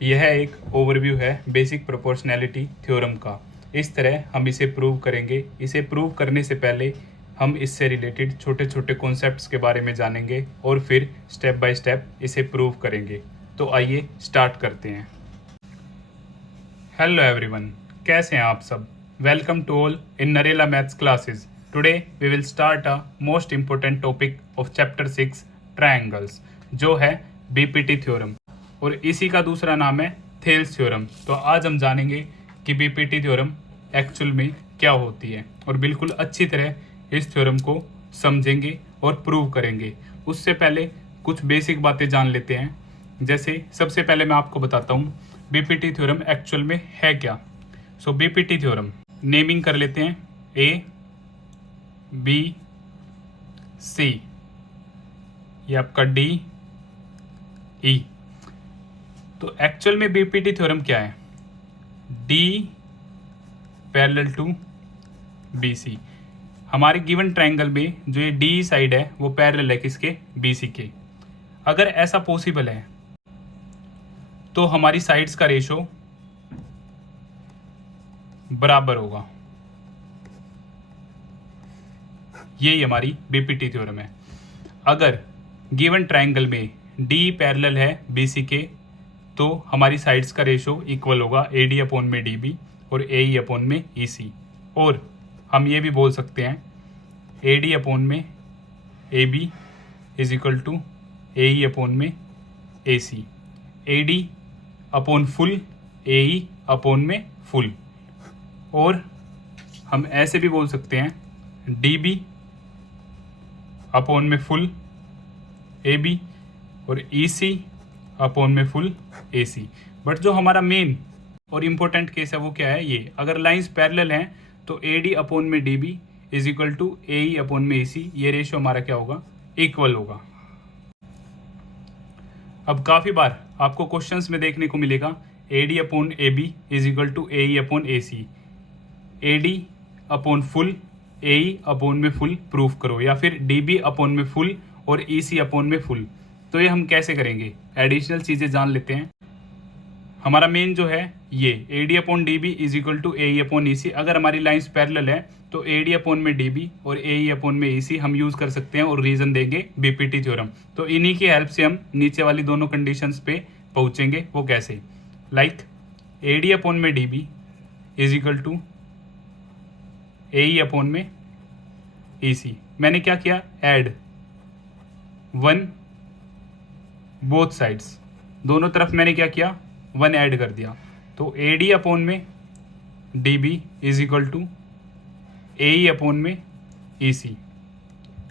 यह एक ओवरव्यू है बेसिक प्रोपोर्शनैलिटी थ्योरम का। इस तरह हम इसे प्रूव करेंगे। इसे प्रूव करने से पहले हम इससे रिलेटेड छोटे छोटे कॉन्सेप्ट्स के बारे में जानेंगे और फिर स्टेप बाय स्टेप इसे प्रूव करेंगे। तो आइए स्टार्ट करते हैं। हेलो एवरीवन, कैसे हैं आप सब? Welcome to all in Narela maths classes. Today we will start a most important topic of chapter 6 triangles, जो है बीपीटी थ्योरम, और इसी का दूसरा नाम है थेल्स थ्योरम। तो आज हम जानेंगे कि बीपीटी थ्योरम एक्चुअल में क्या होती है और बिल्कुल अच्छी तरह इस थ्योरम को समझेंगे और प्रूव करेंगे। उससे पहले कुछ बेसिक बातें जान लेते हैं। जैसे सबसे पहले मैं आपको बताता हूँ बीपीटी थ्योरम एक्चुअल में है क्या। सो बीपीटी थ्योरम नेमिंग कर लेते हैं ए बी सी, ये आपका डी ई। तो एक्चुअल में बीपीटी थ्योरम क्या है? D parallel to B C. हमारे गिवन ट्रायंगल में जो ये डी साइड है वो पैरेलल है किसके? बी सी के। अगर ऐसा पॉसिबल है तो हमारी साइड्स का रेशो बराबर होगा। यही हमारी बीपीटी थ्योरम है। अगर गिवन ट्रायंगल में डी पैरेलल है बीसी के तो हमारी साइड्स का रेशो इक्वल होगा ए डी अपॉन में डी बी और ए ई अपॉन में ई सी। और हम ये भी बोल सकते हैं ए डी अपॉन में A B is equal to A E upon में A C. A D upon full, A E upon में फुल। और हम ऐसे भी बोल सकते हैं डी बी अपॉन में फुल ए बी और ई सी अपॉन में फुल ए सी। बट जो हमारा मेन और इम्पोर्टेंट केस है वो क्या है? ये अगर लाइंस पैरेलल हैं तो ए डी अपॉन में D B is equal to A E upon में ए सी। ये रेशियो हमारा क्या होगा? इक्वल होगा। अब काफ़ी बार आपको क्वेश्चंस में देखने को मिलेगा A D upon A B is equal to A E upon A C, A D upon full A E upon में फुल प्रूफ करो, या फिर डी बी अपॉन में फुल और ई सी अपॉन में फुल। तो ये हम कैसे करेंगे? एडिशनल चीज़ें जान लेते हैं। हमारा मेन जो है ये A D upon D B is equal to A E upon E C. अगर हमारी लाइंस पैरेलल है तो ए डी अपॉन में डी बी और ए ई अपॉन में ई सी हम यूज़ कर सकते हैं और रीज़न देंगे बीपीटी थ्योरम। तो इन्हीं की हेल्प से हम नीचे वाली दोनों कंडीशंस पे पहुँचेंगे। वो कैसे? लाइक ए डी अपॉन में D B is equal to A E upon में ई सी। मैंने क्या किया? ऐड वन बोथ साइड्स, दोनों तरफ मैंने क्या किया? वन ऐड कर दिया। तो ए डी अपॉन में D B is equal to A E upon में ई सी।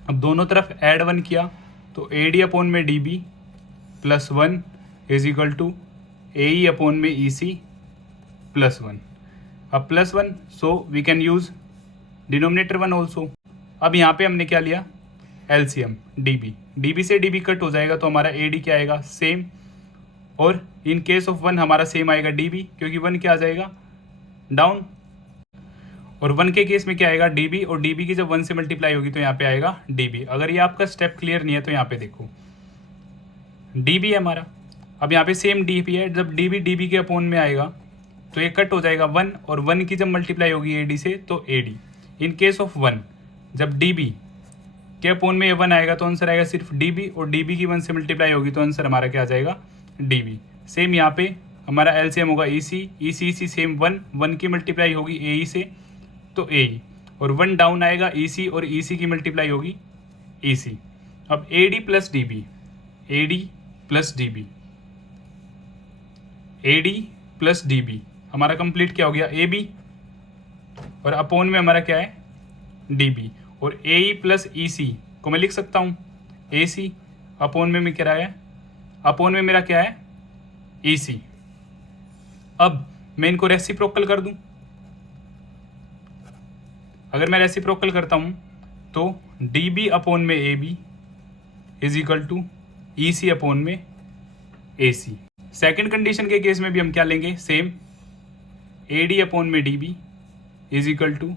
अब दोनों तरफ ऐड वन किया तो ए डी अपॉन में D B plus one is equal to A E upon में ई सी प्लस वन। अब plus one, so we can use denominator one also. अब यहाँ पे हमने क्या लिया? LCM D B. D B से डी बी कट हो जाएगा तो हमारा ए डी क्या आएगा? सेम। और इन केस ऑफ वन हमारा सेम आएगा डी बी, क्योंकि वन क्या आ जाएगा? डाउन। और वन के केस में क्या आएगा? डी बी, और डी बी की जब वन से मल्टीप्लाई होगी तो यहाँ पे आएगा डी बी। अगर ये आपका स्टेप क्लियर नहीं है तो यहाँ पे देखो डी बी है हमारा। अब यहाँ पे सेम डी बी है, जब डी बी के अपोन में आएगा तो ये कट हो जाएगा वन, और वन की जब मल्टीप्लाई होगी ए डी से तो A D. In case of one जब डी बी के अपोन में ये वन आएगा तो आंसर आएगा सिर्फ डी बी, और डी बी की वन से मल्टीप्लाई होगी तो आंसर हमारा क्या आ जाएगा? D B. सेम यहाँ पे हमारा एलसीएम होगा ई सी सेम वन, वन की मल्टीप्लाई होगी ए ई से तो ए ई, और वन डाउन आएगा ई सी, और ई सी की मल्टीप्लाई होगी ई सी। अब A D plus D B, A D plus D B, A D plus D B हमारा कंप्लीट क्या हो गया? ए बी, और अपोन में हमारा क्या है? D B. और ए ई प्लस ई सी को मैं लिख सकता हूँ ए सी, अपोन में क्या है? अपोन में मेरा क्या है? ई सी। अब मैं इनको रेसिप्रोकल कर दूं। अगर मैं रेसिप्रोकल करता हूं तो डी बी अपोन में A B is equal to E C upon में ए सी। सेकेंड कंडीशन के केस में भी हम क्या लेंगे? सेम ए डी अपोन में D B is equal to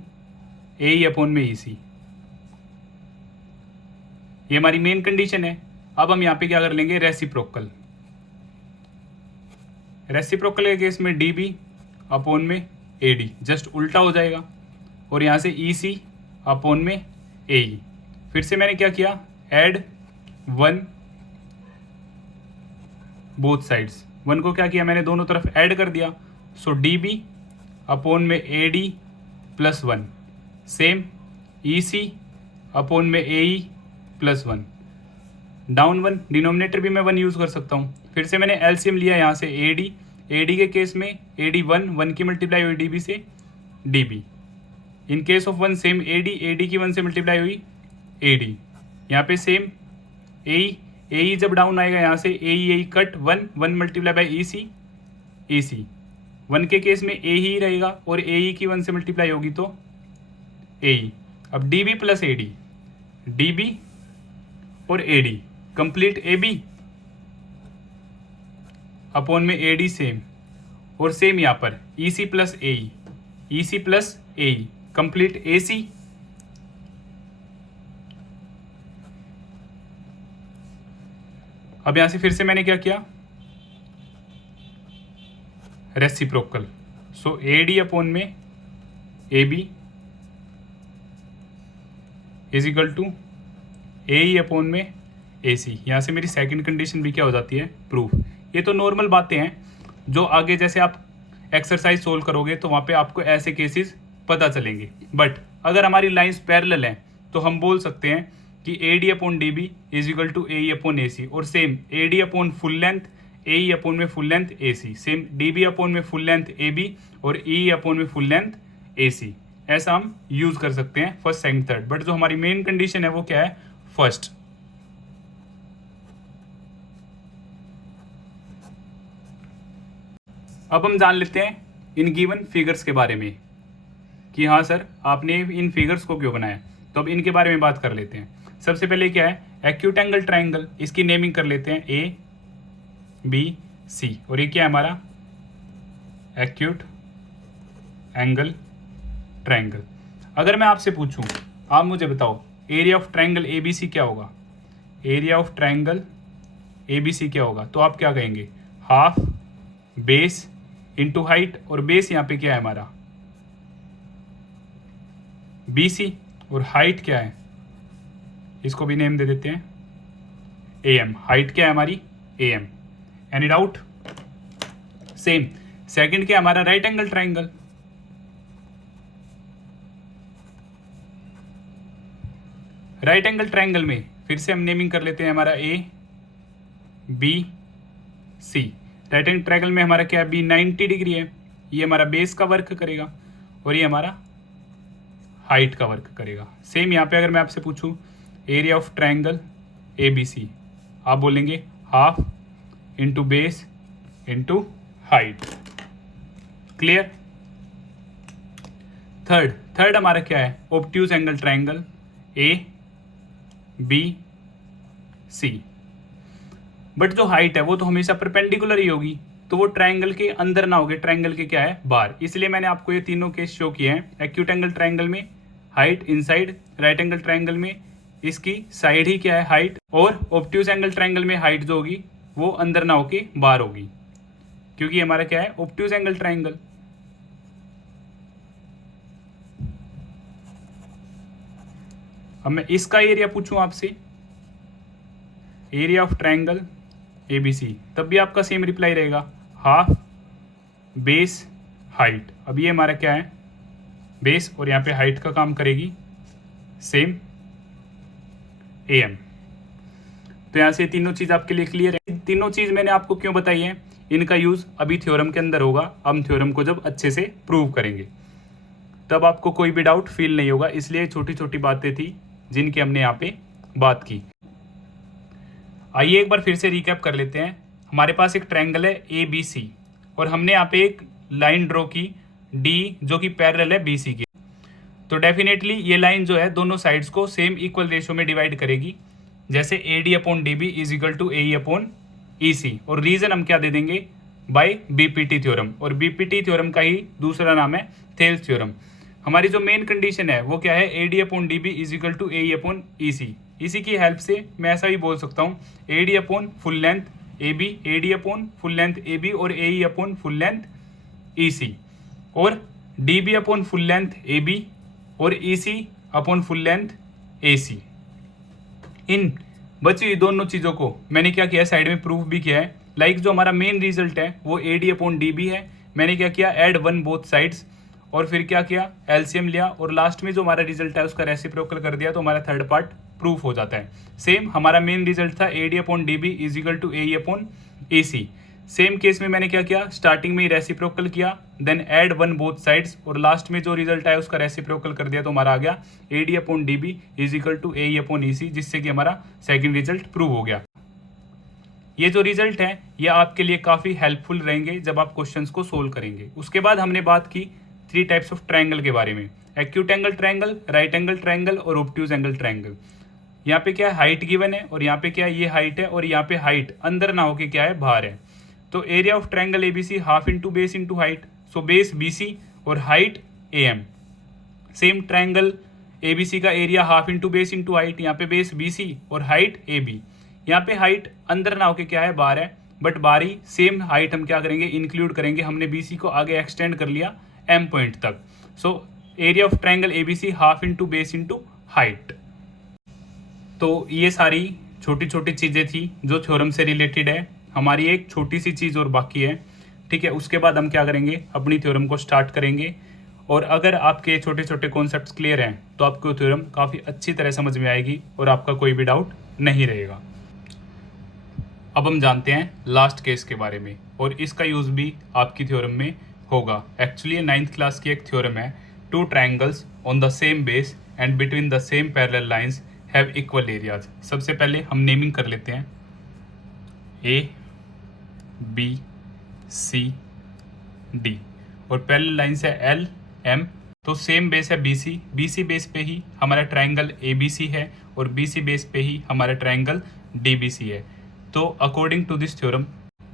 A E upon में ई सी। ये हमारी मेन कंडीशन है। अब हम यहाँ पे क्या कर लेंगे? रेसिप्रोकल। रेसिप्रोकल के केस में डी बी अपॉन में ए डी, जस्ट उल्टा हो जाएगा, और यहाँ से ई सी अपॉन में ए ई। फिर से मैंने क्या किया, add one both sides, one को क्या किया मैंने, दोनों तरफ ऐड कर दिया। सो डी बी अपॉन में A D plus one, same E C upon में A E plus one, down one, denominator भी मैं वन यूज़ कर सकता हूँ। फिर से मैंने एलसीएम लिया यहाँ से ए डी के केस में ए डी वन की मल्टीप्लाई हुई डी बी से D B, in case of one same A D की वन से मल्टीप्लाई हुई ए डी, यहाँ पे सेम ए ई जब डाउन आएगा यहाँ से A E cut one multiply by E C, one के केस में ए ही रहेगा और ए ई की वन से मल्टीप्लाई होगी तो ए ई। अब D B plus A D और A D complete A B upon में ए डी सेम, और सेम यहाँ पर ई सी प्लस ए ई कंप्लीट ए सी, अब यहां से फिर से मैंने क्या किया, reciprocal. So A D upon में A B is equal to A E upon में ए सी। यहाँ से मेरी सेकंड कंडीशन भी क्या हो जाती है, प्रूफ। ये तो नॉर्मल बातें हैं जो आगे जैसे आप एक्सरसाइज सोल्व करोगे तो वहाँ पे आपको ऐसे केसेस पता चलेंगे। बट अगर हमारी लाइंस पैरेलल हैं तो हम बोल सकते हैं कि A D upon D B is equal to A E upon A C, और same A D upon full length A E upon में full length A C, same D B upon में फुल लेंथ ए बी और E upon में full length A C. ऐसा हम use कर सकते हैं फर्स्ट सेकंड थर्ड। बट जो हमारी मेन कंडीशन है वो क्या है, फर्स्ट। अब हम जान लेते हैं इन गिवन फिगर्स के बारे में कि हाँ सर आपने इन फिगर्स को क्यों बनाया। तो अब इनके बारे में बात कर लेते हैं। सबसे पहले क्या है, एक्यूट एंगल ट्रायंगल, इसकी नेमिंग कर लेते हैं ए बी सी, और ये क्या है हमारा एक्यूट एंगल ट्रायंगल। अगर मैं आपसे पूछूं, आप मुझे बताओ area of triangle A B C क्या होगा, area of triangle A B C क्या होगा, तो आप क्या कहेंगे, हाफ बेस इंटू हाइट, और बेस यहाँ पे क्या है हमारा बी सी, और हाइट क्या है, इसको भी नेम दे देते हैं ए एम। हाइट क्या है हमारी A M. Any doubt? Same second क्या है हमारा, right angle triangle. Right angle triangle में फिर से हम नेमिंग कर लेते हैं हमारा A B C. Right angle triangle में हमारा क्या है, बी 90 डिग्री है, ये हमारा बेस का वर्क करेगा और ये हमारा हाइट का वर्क करेगा। सेम यहाँ पे अगर मैं आपसे पूछूं area of triangle A B C, आप बोलेंगे half into base into height. Clear? Third हमारा क्या है, obtuse angle triangle A B C. But जो हाइट है वो तो हमेशा परपेंडिकुलर ही होगी, तो वो ट्रायंगल के अंदर ना होगे, ट्रायंगल के क्या है बाहर। इसलिए मैंने आपको ये तीनों केस शो किए हैं। एक्यूट एंगल ट्रायंगल में height inside, right angle triangle में इसकी साइड ही क्या है हाइट, और ऑब्ट्यूज एंगल ट्रायंगल में हाइट जो होगी वो अंदर ना होके बाहर होगी, क्योंकि हमारा क्या है ऑब्ट्यूज एंगल ट्रायंगल। अब मैं इसका एरिया पूछूं आपसे, area of triangle A B C, तब भी आपका सेम रिप्लाई रहेगा हाफ बेस हाइट। अब ये हमारा क्या है बेस, और यहाँ पे हाइट का काम करेगी सेम ए एम। तो यहाँ से तीनों चीज़ आपके लिए क्लियर है। तीनों चीज़ मैंने आपको क्यों बताई है, इनका यूज़ अभी थ्योरम के अंदर होगा। हम थ्योरम को जब अच्छे से प्रूव करेंगे तब आपको कोई भी डाउट फील नहीं होगा। इसलिए छोटी छोटी बातें थी जिनकी हमने यहाँ पे बात की। आइए एक बार फिर से रिकैप कर लेते हैं। हमारे पास एक ट्रायंगल है ए बी सी, और हमने यहाँ पे एक लाइन ड्रॉ की डी जो कि पैरेलल है बी सी के। तो डेफिनेटली ये लाइन जो है दोनों साइड्स को सेम इक्वल रेशियो में डिवाइड करेगी, जैसे A D upon D B is equal to A E upon E C. और रीजन हम क्या दे देंगे, बाय बीपीटी थ्योरम, और बीपीटी थ्योरम का ही दूसरा नाम है थेल्स थ्योरम। हमारी जो मेन कंडीशन है वो क्या है, A D upon D B is equal to A E upon E C. इसी की हेल्प से मैं ऐसा भी बोल सकता हूँ A D upon full length A B, A D upon full length A B और A E upon full length E C, और D B upon full length A B और E C upon full length A C. इन बची हुई दोनों चीज़ों को मैंने क्या किया, साइड में प्रूफ भी किया है। लाइक जो हमारा मेन रिजल्ट है वो A D upon D B है, मैंने क्या किया, ऐड वन बोथ साइड्स, और फिर क्या किया, एलसीएम लिया, और लास्ट में जो हमारा रिजल्ट है उसका रेसिप्रोकल कर दिया, तो हमारा थर्ड पार्ट प्रूफ हो जाता है। सेम हमारा मेन रिजल्ट था A D upon D B is equal to A E upon A C. Same case में मैंने क्या किया, स्टार्टिंग में ही रेसिप्रोकल किया, then add one both sides, और लास्ट में जो रिजल्ट आया उसका रेसिप्रोकल कर दिया, तो हमारा आ गया A D upon D B is equal to A E upon E C, जिससे कि हमारा सेकंड रिजल्ट प्रूव हो गया। ये जो रिजल्ट है ये आपके लिए काफ़ी हेल्पफुल रहेंगे जब आप क्वेश्चंस को सोल्व करेंगे। उसके बाद हमने बात की 3 टाइप्स ऑफ ट्रायंगल के बारे में, acute angle triangle, right angle triangle और ऑब्ट्यूज एंगल ट्रायंगल। यहाँ पे क्या है, हाइट गिवन है, और यहाँ पे क्या है, ये हाइट है, और यहाँ पे हाइट अंदर ना होके क्या है, बाहर है। तो area of triangle ABC half into base into height, so base BC और height A M. Same triangle ABC का area half into base into height, यहाँ पे बेस बीसी और हाइट ए बी। यहाँ पे हाइट अंदर ना होके क्या है, बाहर है, बट बाहरी सेम हाइट हम क्या करेंगे, इंक्लूड करेंगे। हमने बीसी को आगे एक्सटेंड कर लिया एम पॉइंट तक। सो area of triangle ABC half into base into height. तो ये सारी छोटी छोटी चीज़ें थी जो थ्योरम से रिलेटेड है। हमारी एक छोटी सी चीज़ और बाकी है, ठीक है। उसके बाद हम क्या करेंगे, अपनी थ्योरम को स्टार्ट करेंगे। और अगर आपके छोटे छोटे कॉन्सेप्ट्स क्लियर हैं तो आपको थ्योरम काफ़ी अच्छी तरह समझ में आएगी और आपका कोई भी डाउट नहीं रहेगा। अब हम जानते हैं लास्ट केस के बारे में, और इसका यूज़ भी आपकी थ्योरम में होगा। एक्चुअली ये 9th क्लास की एक थ्योरम है, 2 triangles on the same base and between the same parallel lines have equal areas. सबसे पहले हम नेमिंग कर लेते हैं, ए बी सी डी, और पैरेलल लाइंस है एल एम। तो सेम बेस है B C, B C base पे ही हमारा ट्रायंगल ए बी सी है, और बी सी बेस पे ही हमारा ट्रायंगल डी बी सी है। तो अकॉर्डिंग टू दिस थ्योरम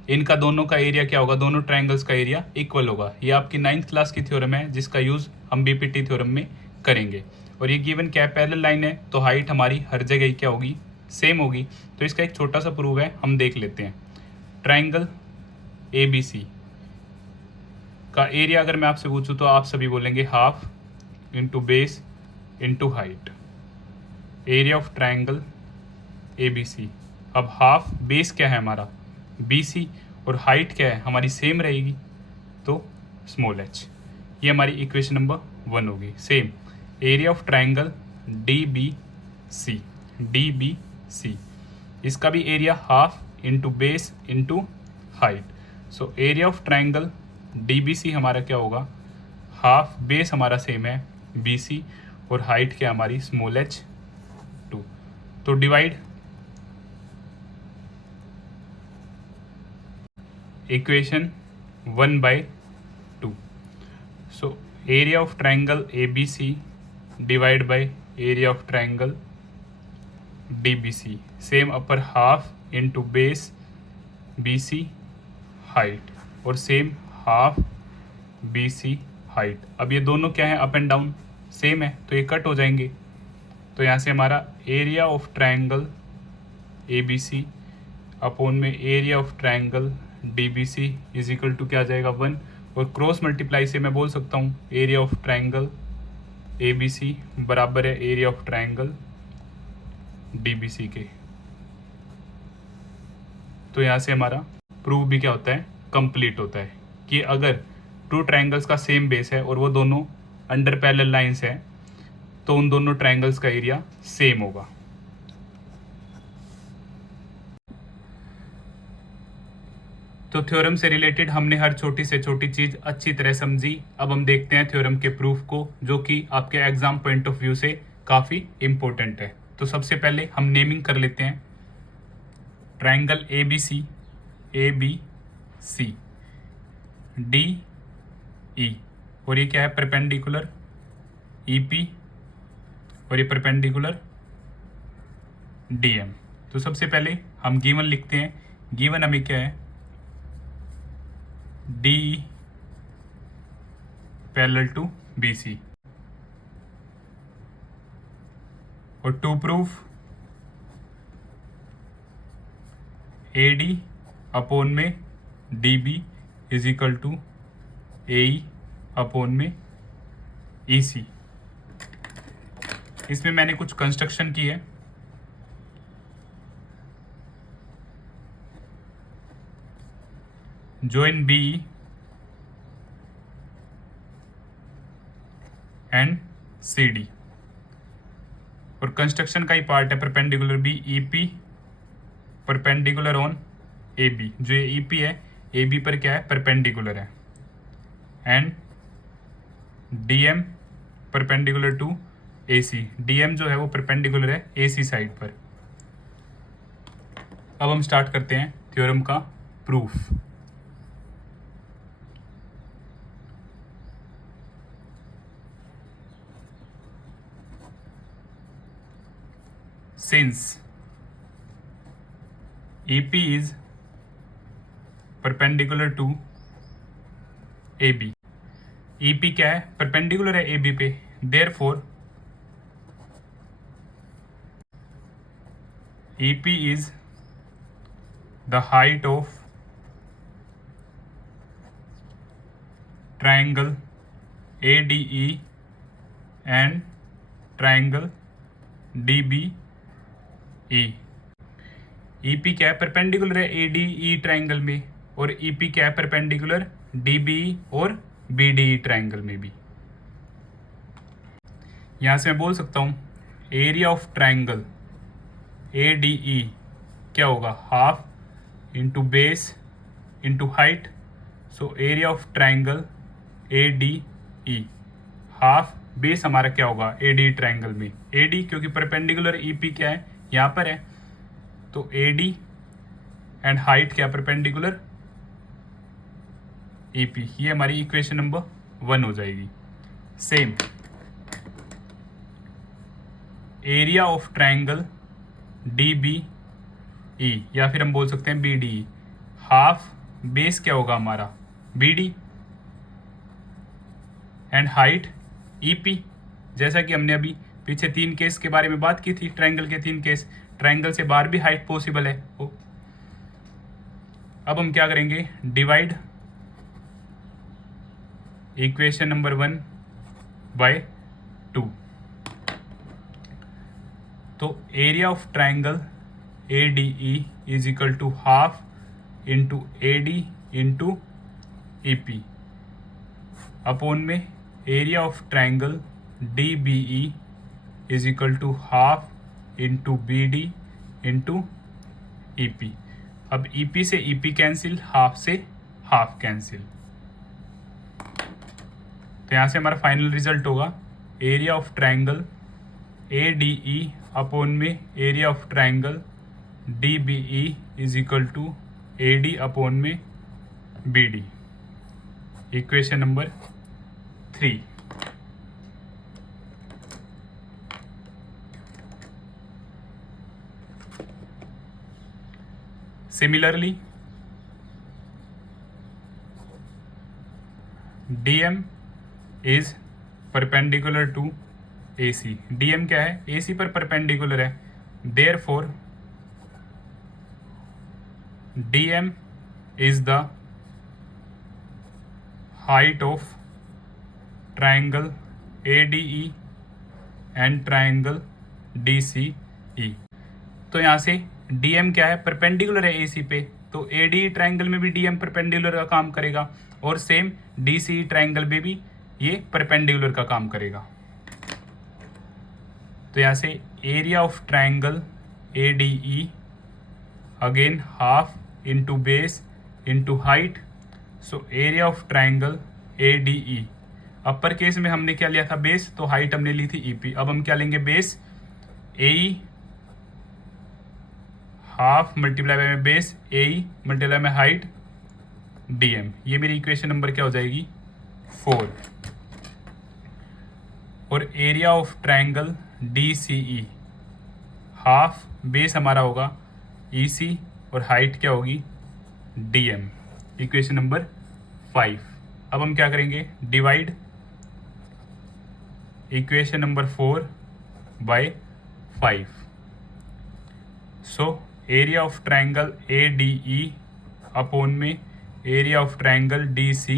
इनका दोनों का एरिया क्या होगा, दोनों ट्रायंगल्स का एरिया इक्वल होगा। ये आपकी 9th क्लास की थ्योरम है जिसका यूज़ हम बीपीटी थ्योरम में करेंगे। और ये गिवन क्या है, पैरेलल लाइन है, तो हाइट हमारी हर जगह क्या होगी, सेम होगी। तो इसका एक छोटा सा प्रूफ है, हम देख लेते हैं। ट्रायंगल ए बी सी का एरिया अगर मैं आपसे पूछूं तो आप सभी बोलेंगे half into base into height, area of triangle A B C. अब हाफ बेस क्या है हमारा बी सी, और हाइट क्या है हमारी सेम रहेगी, तो स्मॉल एच। ये हमारी इक्वेशन नंबर 1 होगी। Same area of triangle D B C, D B C, इसका भी area half into base into height. So area of triangle D B C हमारा क्या होगा, हाफ बेस हमारा सेम है बी सी, और हाइट क्या हमारी स्मॉल एच 2। तो divide equation 1/2। So area of triangle A B C divide by area of triangle D B C, same upper half into base B C height, और same half B C height. अब ये दोनों क्या है, up and down same है, तो ये cut हो जाएंगे। तो यहाँ से हमारा area of triangle A B C upon में area of triangle D B C is equal to क्या आ जाएगा 1, और क्रॉस मल्टीप्लाई से मैं बोल सकता हूँ area of triangle A B C बराबर है area of triangle D B C के। तो यहाँ से हमारा प्रूफ भी क्या होता है, कंप्लीट होता है कि अगर 2 ट्रायंगल्स का सेम बेस है और वो दोनों अंडर पैरेलल लाइंस है तो उन दोनों ट्रायंगल्स का एरिया सेम होगा। तो थ्योरम से रिलेटेड हमने हर छोटी से छोटी चीज़ अच्छी तरह समझी। अब हम देखते हैं थ्योरम के प्रूफ को, जो कि आपके एग्जाम पॉइंट ऑफ व्यू से काफ़ी इम्पोर्टेंट है। तो सबसे पहले हम नेमिंग कर लेते हैं, triangle A B C D E, और ये क्या है, परपेंडिकुलर ई पी, और ये परपेंडिकुलर डी एम। तो सबसे पहले हम गिवन लिखते हैं। गिवन हमें क्या है, D E parallel to B C, और to proof A D upon में D B is equal to A E upon में ई सी। इसमें मैंने कुछ कंस्ट्रक्शन की है। join BE एंड CD और कंस्ट्रक्शन का ही पार्ट है perpendicular B EP perpendicular on AB। जो ये EP है AB पर क्या है परपेंडिकुलर है and DM perpendicular to AC। DM जो है वो परपेंडिकुलर है AC साइड पर। अब हम स्टार्ट करते हैं थ्योरम का proof. Since EP is perpendicular to AB, EP क्या है परपेंडिकुलर है AB पे, therefore EP is the height of triangle ADE and triangle DBE। EP क्या है परपेंडिकुलर है ADE ट्राइंगल में और EP क्या है परपेंडिकुलर DBE और BDE ट्राइंगल में भी। यहां से मैं बोल सकता हूं एरिया ऑफ ट्राइंगल ADE क्या होगा half into base into height. So area of triangle ADE half base हमारा क्या होगा AD ट्राइंगल में AD क्योंकि परपेंडिकुलर EP क्या है यहाँ पर है तो AD एंड हाइट क्या परपेंडिकुलर EP। ये हमारी इक्वेशन नंबर 1 हो जाएगी। Same area of triangle DBE या फिर हम बोल सकते हैं BDE हाफ बेस क्या होगा हमारा BD एंड हाइट EP। जैसा कि हमने अभी पीछे 3 केस के बारे में बात की थी, ट्रायंगल के 3 केस, ट्रायंगल से बाहर भी हाइट पॉसिबल है। अब हम क्या करेंगे डिवाइड इक्वेशन नंबर 1 बाय 2। तो area of triangle ADE is equal to half into AD into EP upon में area of triangle DBE is equal to half into BD into EP। अब EP से EP cancel, half से half cancel, तो यहाँ से हमारा final result होगा area of triangle ADE upon में area of triangle DBE is equal to AD upon में BD। Equation number 3। Similarly, DM is perpendicular to AC। DM क्या है AC पर परपेंडिकुलर है, therefore DM is the height of triangle ADE and triangle DCE। तो यहाँ से DM क्या है परपेंडिकुलर है AC पे, तो ADE ट्राइंगल में भी DM परपेंडिकुलर का काम करेगा और सेम DCE ट्राइंगल में भी ये परपेंडिकुलर का काम करेगा। तो यहाँ से area of triangle ADE again half into base into height. So area of triangle ADE upper case में हमने क्या लिया था बेस, तो हाइट हमने ली थी EP। अब हम क्या लेंगे base AE half multiply by में बेस AE मल्टीप्लाई में हाइट DM। ये मेरी इक्वेशन नंबर क्या हो जाएगी 4। और area of triangle DCE half base हमारा होगा EC और हाइट क्या होगी DM। Equation number 5। अब हम क्या करेंगे divide equation number 4 by 5। So area of triangle ADE upon में area of triangle D C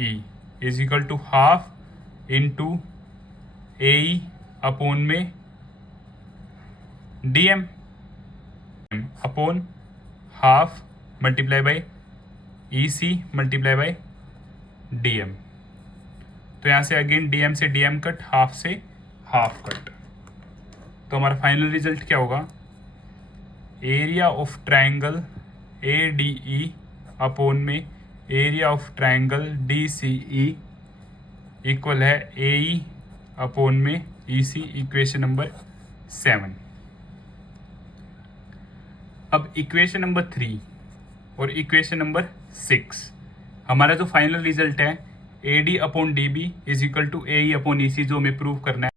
E is equal to half into A E upon में D M upon half multiply by E C multiply by D M. तो यहाँ से again D M से D M cut, half से half cut. तो हमारा final result क्या होगा, area of triangle A D E upon में area of triangle D C E equal है ए ई अपॉन में ई सी, इक्वेशन नंबर 7। अब इक्वेशन नंबर 3 और इक्वेशन नंबर 6, हमारा जो फाइनल रिजल्ट है A D upon D B is equal to A E upon E C, जो हमें prove करना है।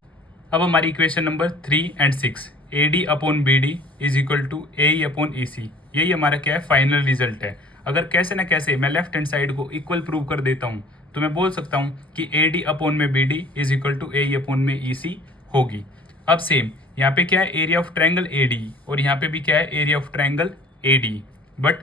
अब हमारी equation number 3 and 6, A D upon B D is equal to A E upon E C, यही हमारा क्या है फाइनल रिजल्ट है। अगर कैसे ना कैसे मैं लेफ्ट हैंड साइड को इक्वल प्रूव कर देता हूँ तो मैं बोल सकता हूँ कि ए डी अपॉन में B D is equal to A E upon में ई सी होगी। अब सेम यहाँ पे क्या है, area of triangle A D, और यहाँ पे भी क्या है, area of triangle A D, but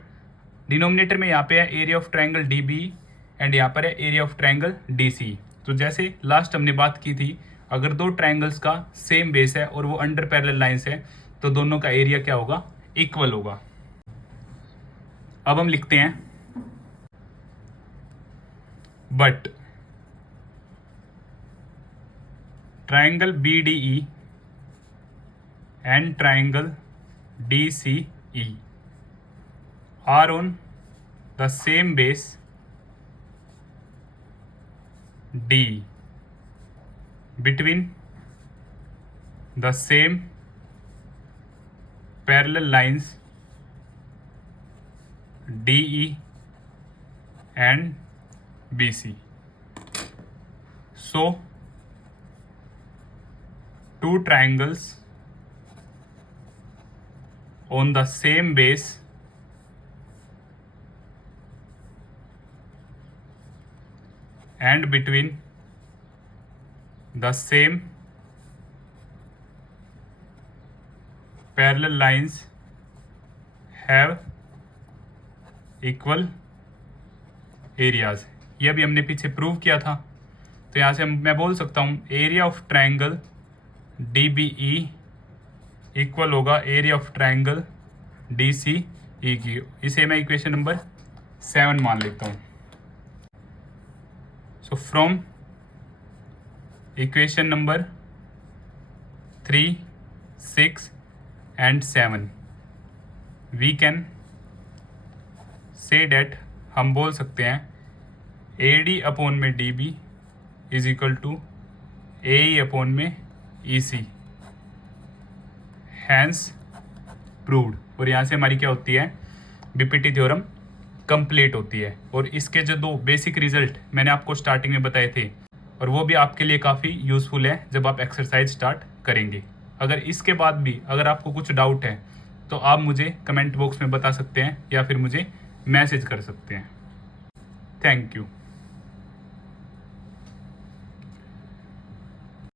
denominator में यहाँ पे है area of triangle D B and यहाँ पर है area of triangle D C. तो जैसे लास्ट हमने बात की थी, अगर दो ट्रायंगल्स का सेम बेस है और वो अंडर पैरेलल लाइंस है तो दोनों का एरिया क्या होगा, इक्वल होगा। अब हम लिखते हैं but triangle B D E and triangle D C E are on the same base D between the same parallel lines DE and BC. So, two triangles on the same base and between the same parallel lines have equal areas। ये भी हमने पीछे prove किया था। तो यहाँ से मैं बोल सकता हूँ area of triangle D B E equal होगा area of triangle D C E की। इसे मैं इक्वेशन नंबर 7 मान लेता हूँ। So from equation number 3, 6 and 7 we can say that हम बोल सकते हैं ए डी अपॉन में D B is equal to A E upon में ई सी, हैंस प्रूव्ड। और यहाँ से हमारी क्या होती है, बीपीटी थ्योरम कंप्लीट होती है। और इसके जो दो बेसिक रिजल्ट मैंने आपको स्टार्टिंग में बताए थे, और वो भी आपके लिए काफ़ी यूज़फुल है जब आप एक्सरसाइज स्टार्ट करेंगे। अगर इसके बाद भी अगर आपको कुछ डाउट है तो आप मुझे कमेंट बॉक्स में बता सकते हैं या फिर मुझे मैसेज कर सकते हैं। Thank you.